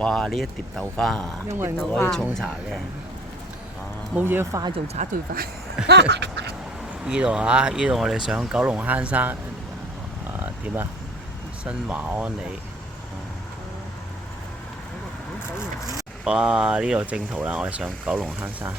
哇！呢一碟豆花啊，因為我可以沖茶嘅。冇嘢快做茶最快。呢度啊，呢度我哋上九龍坑山，點啊？新華安里。哇！呢度正途啦，我哋上九龍坑山。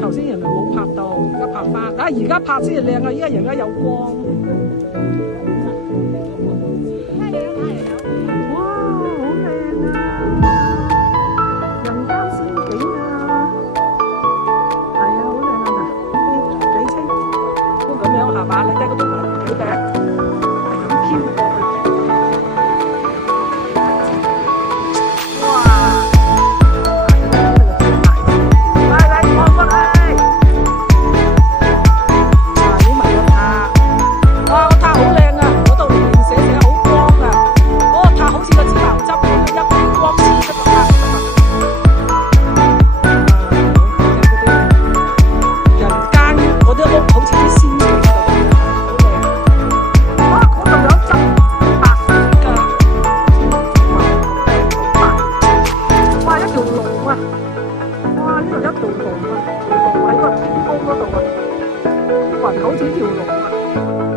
頭先人哋冇拍到，而家拍翻。而家拍先係靚啊！依家而家有光。哇，好靚啊！人間仙境啊！係啊，好靚啊！嗱，幾清，都咁樣係嘛？你睇嗰度幾靚，係咁飄過去。好似條龍啊！